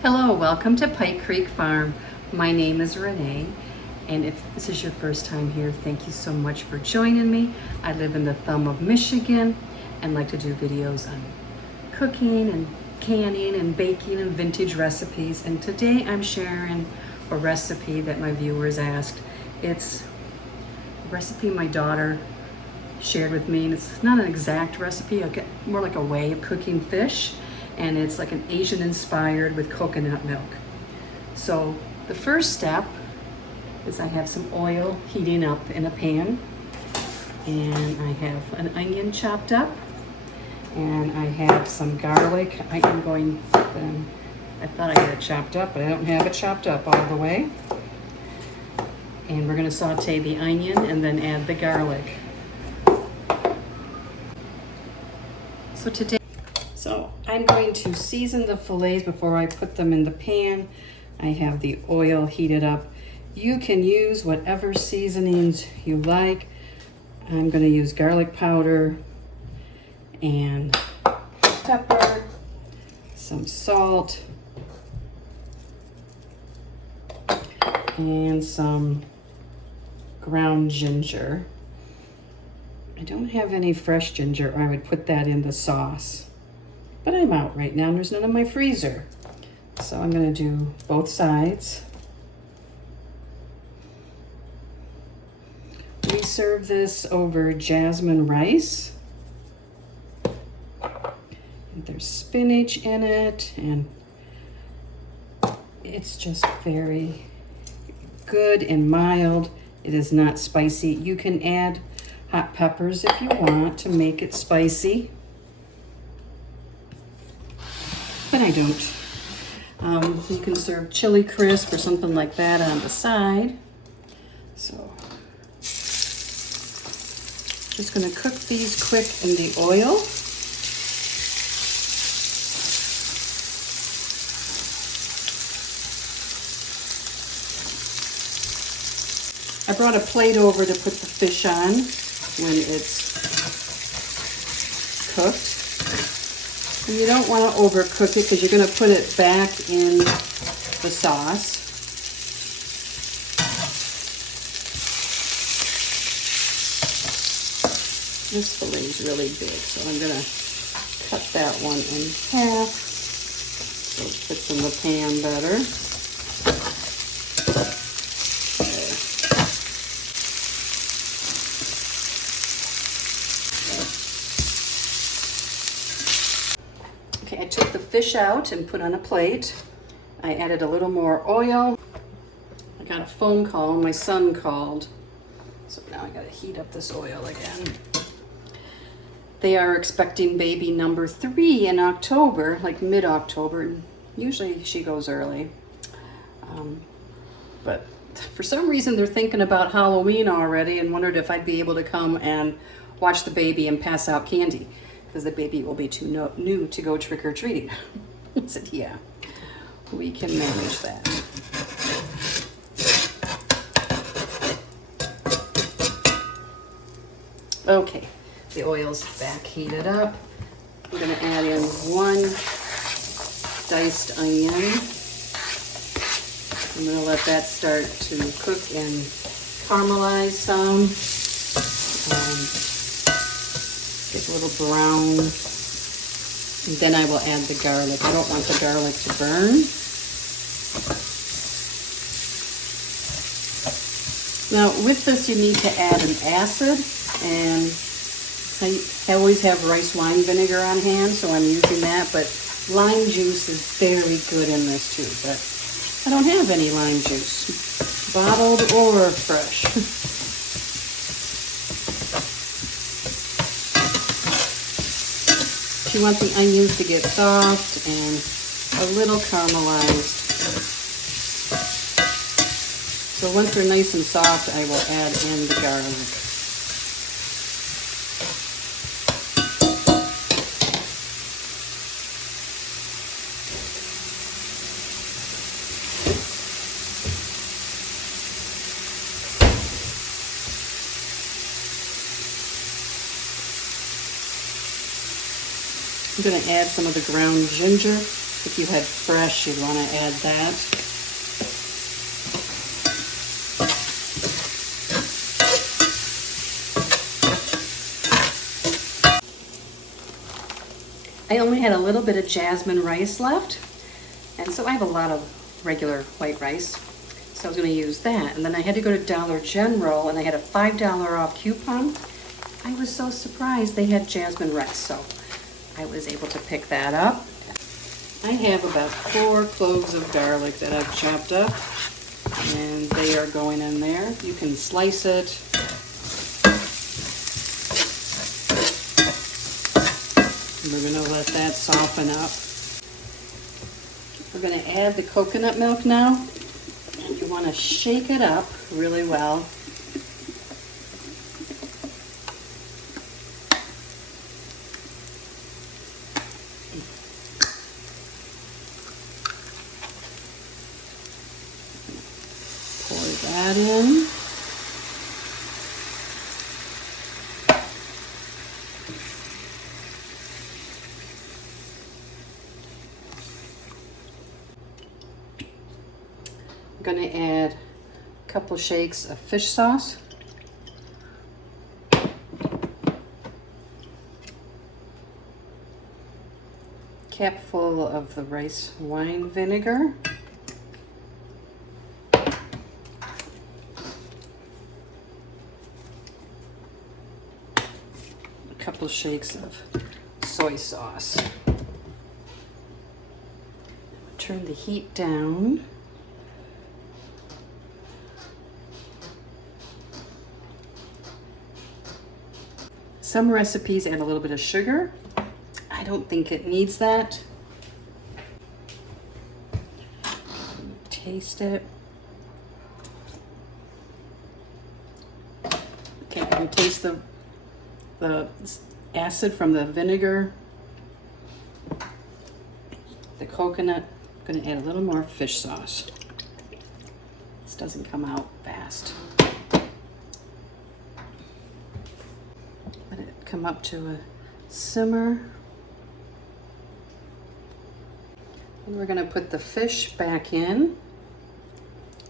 Hello, welcome to Pike Creek Farm. My name is Renee, and if this is your first time here, thank you so much for joining me. I live in the thumb of Michigan and like to do videos on cooking and canning and baking and vintage recipes. And today I'm sharing a recipe that my viewers asked. It's a recipe my daughter shared with me, and it's not an exact recipe, more like a way of cooking fish. And it's like an Asian inspired with coconut milk. So the first step is I have some oil heating up in a pan, and I have an onion chopped up, and I have some garlic. I thought I had it chopped up, but I don't have it chopped up all the way. And we're gonna saute the onion and then add the garlic. So I'm going to season the fillets before I put them in the pan. I have the oil heated up. You can use whatever seasonings you like. I'm going to use garlic powder and pepper, some salt, and some ground ginger. I don't have any fresh ginger, or I would put that in the sauce. But I'm out right now and there's none in my freezer. So I'm gonna do both sides. We serve this over jasmine rice. And there's spinach in it, and it's just very good and mild. It is not spicy. You can add hot peppers if you want to make it spicy, but I don't. You can serve chili crisp or something like that on the side. So just gonna cook these quick in the oil. I brought a plate over to put the fish on when it's cooked. And you don't want to overcook it because you're going to put it back in the sauce. This fillet is really big, so I'm going to cut that one in half so it fits in the pan better. Okay, I took the fish out and put on a plate. I added a little more oil. I got a phone call, my son called. So now I gotta heat up this oil again. They are expecting baby number 3 in October, like mid-October. Usually she goes early. But for some reason they're thinking about Halloween already and wondered if I'd be able to come and watch the baby and pass out candy, because the baby will be too new to go trick-or-treating. I said, yeah, we can manage that. Okay, the oil's back heated up. I'm gonna add in 1 diced onion. I'm gonna let that start to cook and caramelize some. Get a little brown, and then I will add the garlic. I don't want the garlic to burn. Now with this you need to add an acid, and I always have rice wine vinegar on hand, so I'm using that, but lime juice is very good in this too, but I don't have any lime juice, bottled or fresh. You want the onions to get soft and a little caramelized. So once they're nice and soft, I will add in the garlic. I'm going to add some of the ground ginger. If you had fresh, you'd want to add that. I only had a little bit of jasmine rice left, and so I have a lot of regular white rice, so I was going to use that. And then I had to go to Dollar General, and I had a $5 off coupon. I was so surprised they had jasmine rice, so I was able to pick that up. I have about 4 cloves of garlic that I've chopped up, and they are going in there. You can slice it. We're going to let that soften up. We're going to add the coconut milk now. And you want to shake it up really well. Pour that in. I'm going to add a couple shakes of fish sauce. Cap full of the rice wine vinegar. A couple shakes of soy sauce. Turn the heat down. Some recipes add a little bit of sugar. I don't think it needs that. Taste it. Okay, can you taste the acid from the vinegar? The coconut. I'm going to add a little more fish sauce. This doesn't come out fast. Let it come up to a simmer. And we're going to put the fish back in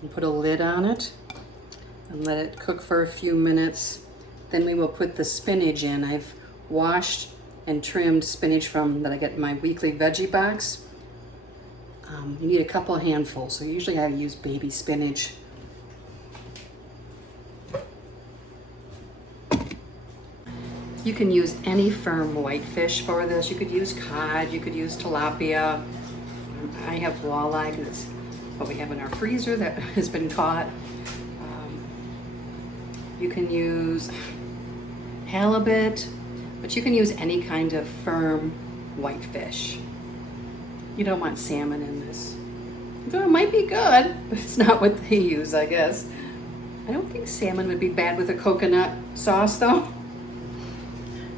and put a lid on it and let it cook for a few minutes. Then we will put the spinach in. I've washed and trimmed spinach from that I get in my weekly veggie box. You need a couple handfuls, so usually I use baby spinach. You can use any firm whitefish for this. You could use cod, you could use tilapia. I have walleye, because it's what we have in our freezer that has been caught. You can use halibut, but you can use any kind of firm whitefish. You don't want salmon in this. Though it might be good, but it's not what they use, I guess. I don't think salmon would be bad with a coconut sauce, though.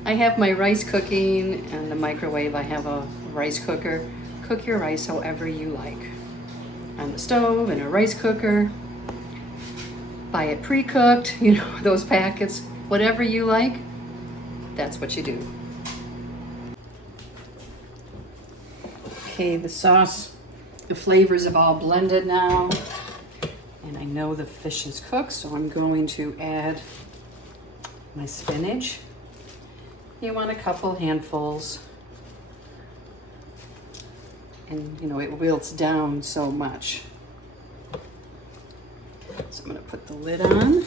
I have my rice cooking in the microwave. I have a rice cooker. Cook your rice however you like. On the stove, in a rice cooker. Buy it pre-cooked, you know, those packets. Whatever you like, that's what you do. Okay, the sauce, the flavors have all blended now. And I know the fish is cooked, so I'm going to add my spinach. You want a couple handfuls. And you know, it wilts down so much. So I'm going to put the lid on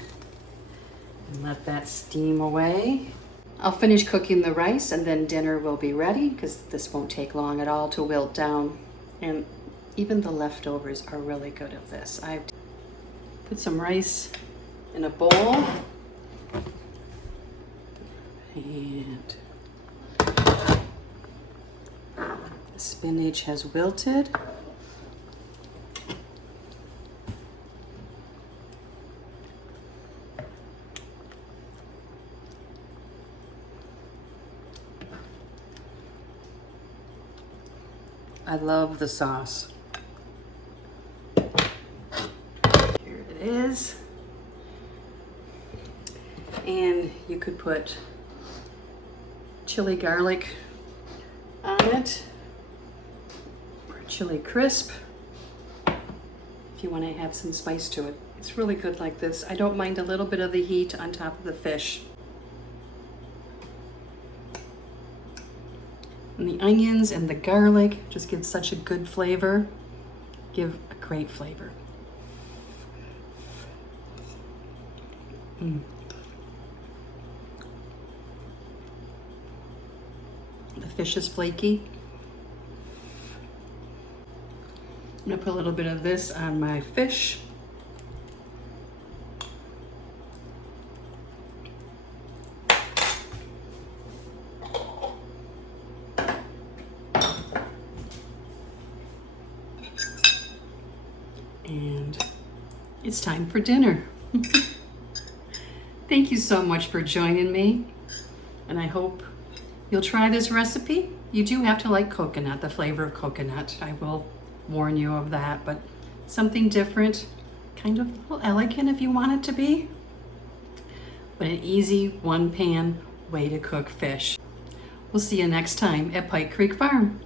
and let that steam away. I'll finish cooking the rice and then dinner will be ready, because this won't take long at all to wilt down. And even the leftovers are really good of this. I've put some rice in a bowl. And the spinach has wilted. I love the sauce. Here it is. And you could put chili garlic on it. chili crisp. If you want to add some spice to it, it's really good like this. I don't mind a little bit of the heat on top of the fish. And the onions and the garlic just give such a good flavor. Give a great flavor. The fish is flaky. I'm gonna put a little bit of this on my fish. And it's time for dinner. Thank you so much for joining me, and I hope you'll try this recipe. You do have to like coconut, the flavor of coconut. I will warn you of that, but something different, kind of a little elegant if you want it to be, but an easy one-pan way to cook fish. We'll see you next time at Pike Creek Farm.